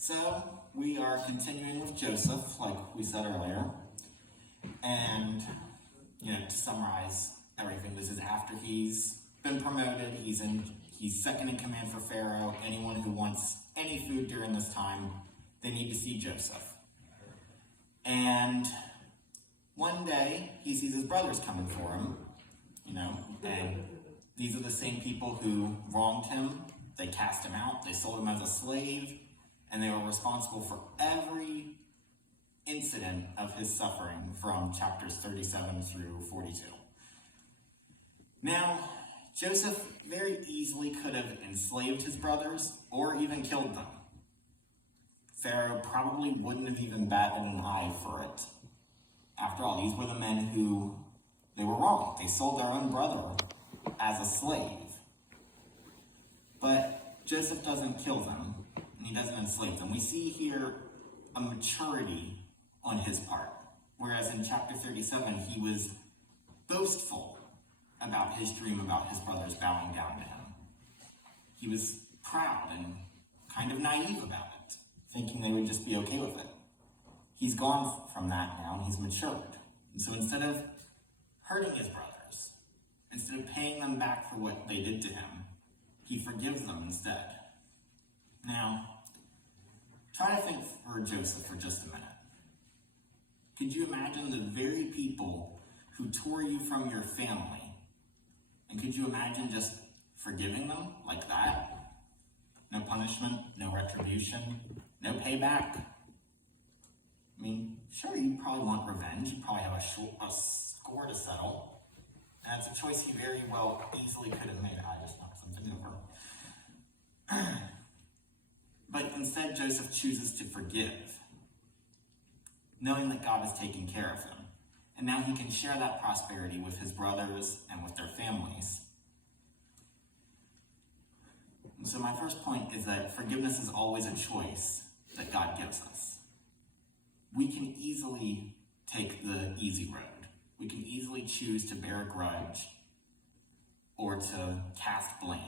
So we are continuing with Joseph, like we said earlier. And, to summarize everything, this is after he's been promoted. He's second in command for Pharaoh. Anyone who wants any food during this time, they need to see Joseph. And one day, he sees his brothers coming for him, and these are the same people who wronged him. They cast him out, they sold him as a slave, and they were responsible for every incident of his suffering from chapters 37 through 42. Now, Joseph very easily could have enslaved his brothers or even killed them. Pharaoh probably wouldn't have even batted an eye for it. After all, these were the men who, they were wrong. They sold their own brother as a slave. But Joseph doesn't kill them, and he doesn't enslave them. We see here a maturity on his part, whereas in chapter 37, he was boastful about his dream about his brothers bowing down to him. He was proud and kind of naive about it, thinking they would just be okay with it. He's gone from that now, and he's matured. And so instead of hurting his brothers, instead of paying them back for what they did to him, he forgives them instead. Now, try to think for Joseph for just a minute. Could you imagine the very people who tore you from your family? And could you imagine just forgiving them like that? No punishment, no retribution, no payback. I mean, sure, you probably want revenge. You probably have a score to settle. And it's a choice he very well easily could have made. I just knocked something over. But instead, Joseph chooses to forgive, knowing that God is taking care of him. And now he can share that prosperity with his brothers and with their families. And so my first point is that forgiveness is always a choice that God gives us. We can easily take the easy road. We can easily choose to bear a grudge or to cast blame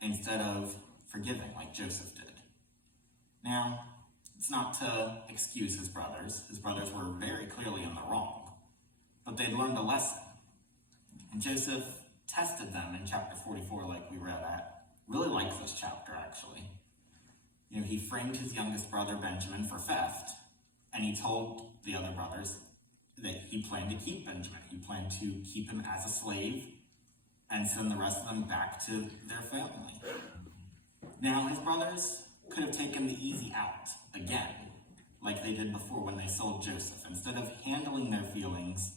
instead of forgiving like Joseph did. Now, it's not to excuse his brothers. His brothers were very clearly in the wrong, but they'd learned a lesson. And Joseph tested them in chapter 44 like we read at. Really like this chapter, actually. He framed his youngest brother, Benjamin, for theft, and he told the other brothers that he planned to keep Benjamin. He planned to keep him as a slave and send the rest of them back to their family. Now, his brothers could have taken the easy out again, like they did before when they sold Joseph. Instead of handling their feelings,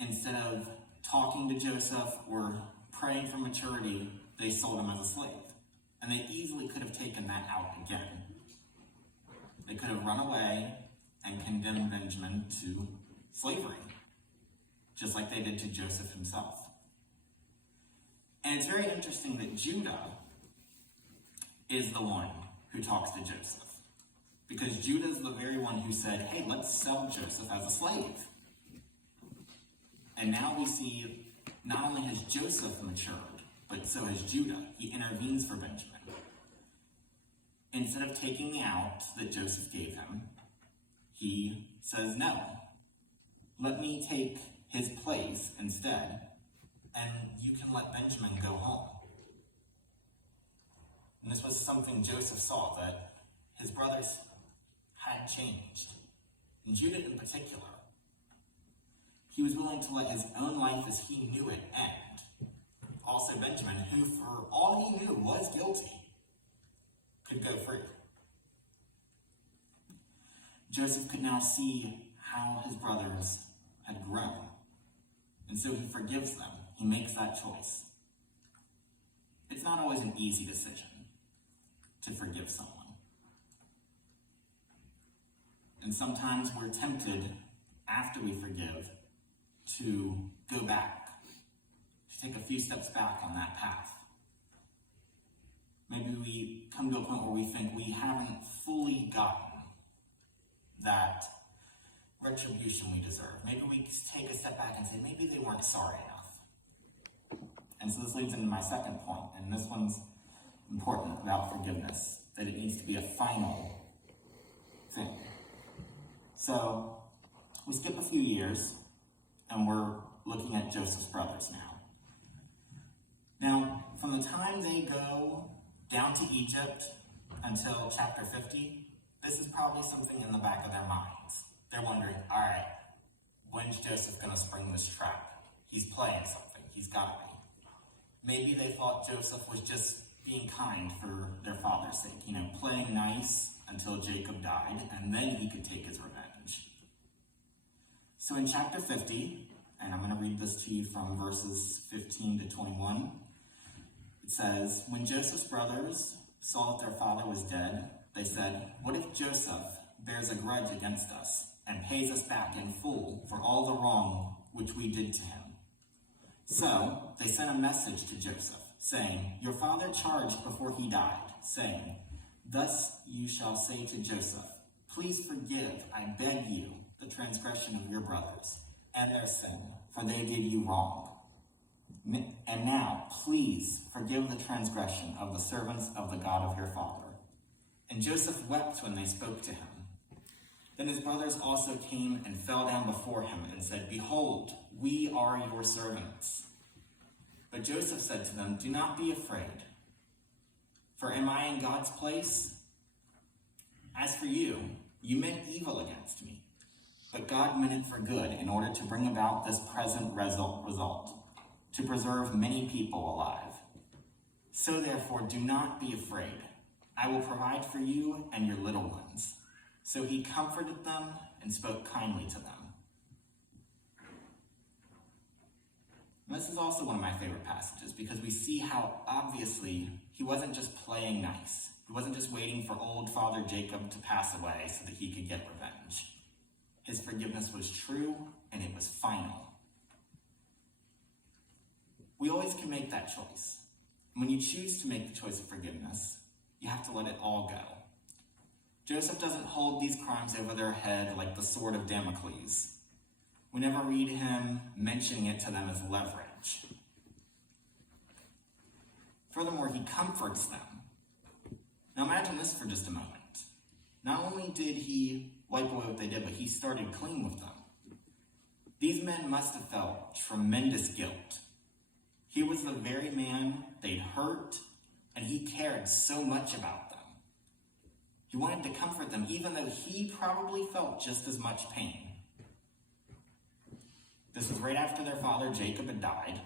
instead of talking to Joseph or praying for maturity, they sold him as a slave. And they easily could have taken that out again. They could have run away and condemned Benjamin to slavery, just like they did to Joseph himself. And it's very interesting that Judah is the one who talks to Joseph. Because Judah is the very one who said, hey, let's sell Joseph as a slave. And now we see not only has Joseph matured, but so has Judah. He intervenes for Benjamin. Instead of taking the out that Joseph gave him, he says, no, let me take his place instead, and you can let Benjamin go home. And this was something Joseph saw, that his brothers had changed. And Judah in particular. He was willing to let his own life as he knew it end. Also Benjamin, who for all he knew was guilty, could go free. Joseph could now see how his brothers had grown. And so he forgives them. He makes that choice. It's not always an easy decision to forgive someone. And sometimes we're tempted, after we forgive, to go back, to take a few steps back on that path. Maybe we come to a point where we think we haven't fully gotten that retribution we deserve. Maybe we take a step back and say, maybe they weren't sorry enough. And so this leads into my second point, and this one's important about forgiveness. that it needs to be a final thing. So we skip a few years, and we're looking at Joseph's brothers now. Now, from the time they go down to Egypt until chapter 50, this is probably something in the back of their minds. They're wondering, all right, when's Joseph going to spring this trap? He's playing something. He's got to be. Maybe they thought Joseph was just being kind for their father's sake, playing nice until Jacob died, and then he could take his revenge. So in chapter 50, and I'm going to read this to you from verses 15 to 21, it says, "When Joseph's brothers saw that their father was dead, they said, 'What if Joseph bears a grudge against us and pays us back in full for all the wrong which we did to him?' So they sent a message to Joseph, saying, 'Your father charged before he died, saying, Thus you shall say to Joseph, Please forgive, I beg you, the transgression of your brothers and their sin, for they did you wrong. And now, please forgive the transgression of the servants of the God of your father.' And Joseph wept when they spoke to him. Then his brothers also came and fell down before him and said, 'Behold, we are your servants.' But Joseph said to them, 'Do not be afraid, for am I in God's place? As for you, you meant evil against me, but God meant it for good in order to bring about this present result, to preserve many people alive. So therefore, do not be afraid. I will provide for you and your little ones.' So he comforted them and spoke kindly to them." And this is also one of my favorite passages because we see how obviously he wasn't just playing nice. He wasn't just waiting for old Father Jacob to pass away so that he could get revenge. His forgiveness was true and it was final. We always can make that choice. And when you choose to make the choice of forgiveness, you have to let it all go. Joseph doesn't hold these crimes over their head like the sword of Damocles. We never read him mentioning it to them as leverage. Furthermore, he comforts them. Now imagine this for just a moment. Not only did he wipe away what they did, but he started clean with them. These men must have felt tremendous guilt. He was the very man they'd hurt, and he cared so much about them. He wanted to comfort them, even though he probably felt just as much pain. This was right after their father Jacob had died,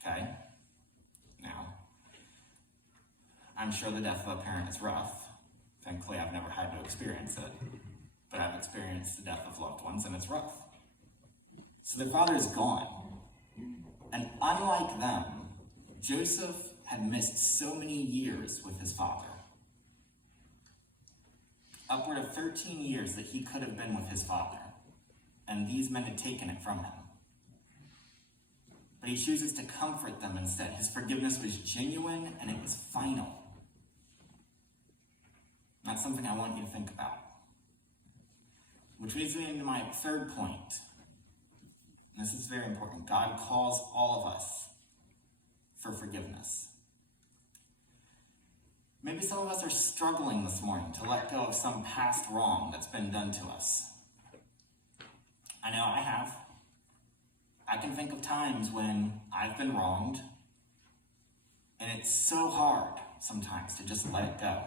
okay? Now, I'm sure the death of a parent is rough. Thankfully, I've never had to experience it, but I've experienced the death of loved ones, and it's rough. So their father is gone. And unlike them, Joseph had missed so many years with his father. Upward of 13 years that he could have been with his father, and these men had taken it from him. But he chooses to comfort them instead. His forgiveness was genuine and it was final. That's something I want you to think about. Which leads me into my third point. And this is very important. God calls all of us for forgiveness. Maybe some of us are struggling this morning to let go of some past wrong that's been done to us. I know I have. I can think of times when I've been wronged, and it's so hard sometimes to just let it go.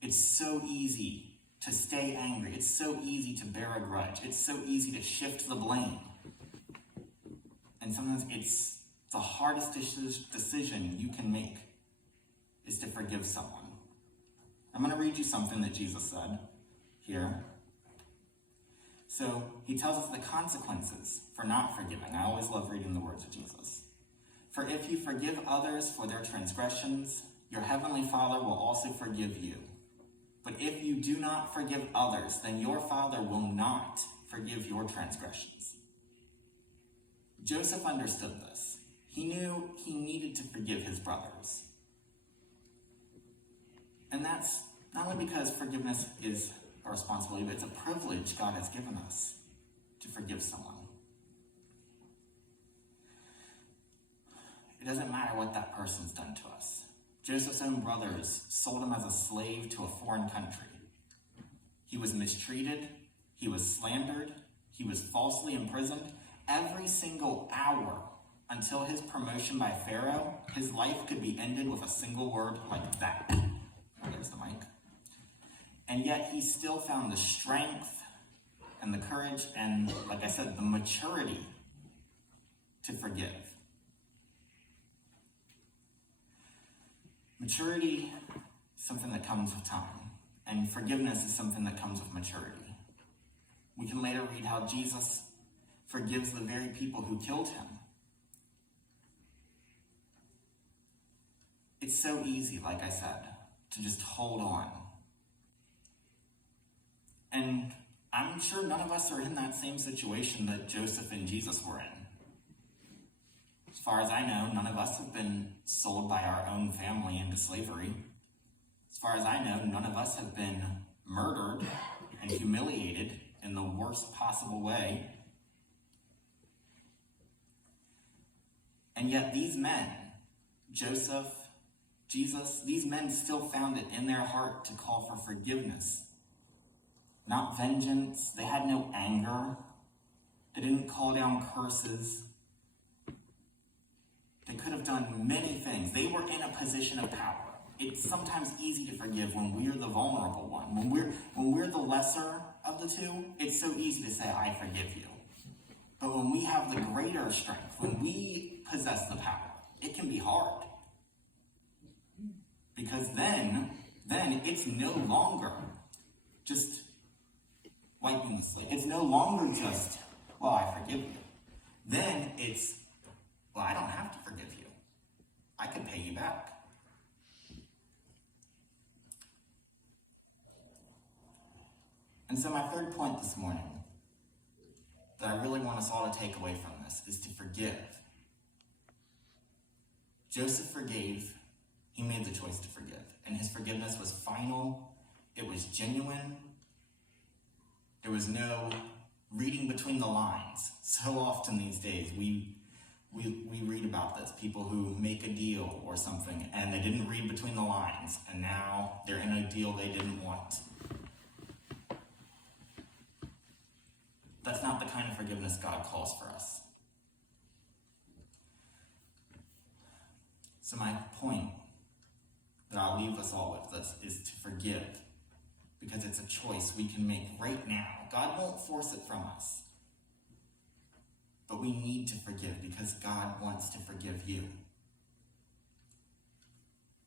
It's so easy to stay angry. It's so easy to bear a grudge. It's so easy to shift the blame. And sometimes it's the hardest decision you can make is to forgive someone. I'm going to read you something that Jesus said here. So he tells us the consequences for not forgiving. I always love reading the words of Jesus. "For if you forgive others for their transgressions, your heavenly Father will also forgive you. But if you do not forgive others, then your Father will not forgive your transgressions." Joseph understood this. He knew he needed to forgive his brothers. And that's not only because forgiveness is a responsibility, but it's a privilege God has given us to forgive someone. It doesn't matter what that person's done to us. Joseph's own brothers sold him as a slave to a foreign country. He was mistreated, he was slandered, he was falsely imprisoned. Every single hour until his promotion by Pharaoh, his life could be ended with a single word like that. There's the mic. And yet he still found the strength and the courage and, like I said, the maturity to forgive. Maturity is something that comes with time, and forgiveness is something that comes with maturity. We can later read how Jesus forgives the very people who killed him. It's so easy, like I said, to just hold on. And I'm sure none of us are in that same situation that Joseph and Jesus were in. As far as I know, none of us have been sold by our own family into slavery. As far as I know, none of us have been murdered and humiliated in the worst possible way. And yet these men, Joseph, Jesus, these men still found it in their heart to call for forgiveness. Not vengeance. They had no anger. They didn't call down curses. They could have done many things. They were in a position of power. It's sometimes easy to forgive when we're the vulnerable one. When we're the lesser of the two, it's so easy to say, I forgive you. But when we have the greater strength, when we possess the power, it can be hard. Because then it's no longer just wiping the slate. It's no longer just, well, I forgive you. Then it's, well, I don't have to forgive you. I could pay you back. And so my third point this morning that I really want us all to take away from this is to forgive. Joseph forgave. He made the choice to forgive. And his forgiveness was final. It was genuine. There was no reading between the lines. So often these days we read about this. People who make a deal or something and they didn't read between the lines. And now they're in a deal they didn't want. That's not the kind of forgiveness God calls for us. So my point that I'll leave us all with this is to forgive, because it's a choice we can make right now. God won't force it from us, but we need to forgive because God wants to forgive you.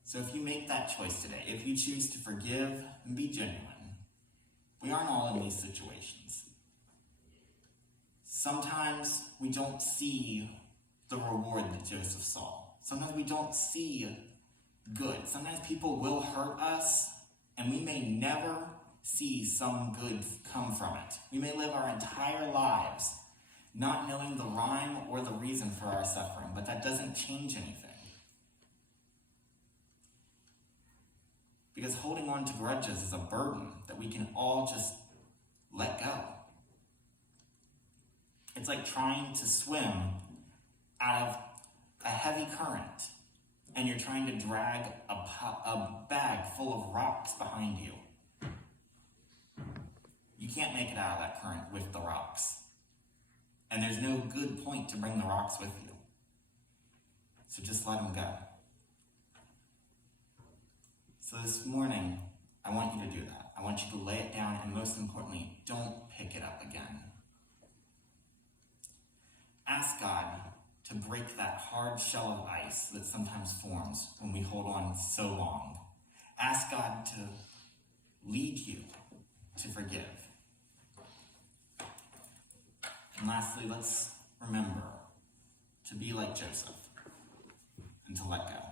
So if you make that choice today, if you choose to forgive and be genuine, we aren't all in these situations. Sometimes we don't see the reward that Joseph saw. Sometimes we don't see good. Sometimes people will hurt us, and we may never see some good come from it. We may live our entire lives not knowing the rhyme or the reason for our suffering, but that doesn't change anything. Because holding on to grudges is a burden that we can all just let go. It's like trying to swim out of a heavy current, and you're trying to drag a bag full of rocks behind you. You can't make it out of that current with the rocks. And there's no good point to bring the rocks with you. So just let them go. So this morning, I want you to do that. I want you to lay it down, and most importantly, don't pick it up again. Ask God to break that hard shell of ice that sometimes forms when we hold on so long. Ask God to lead you to forgive. And lastly, let's remember to be like Joseph and to let go.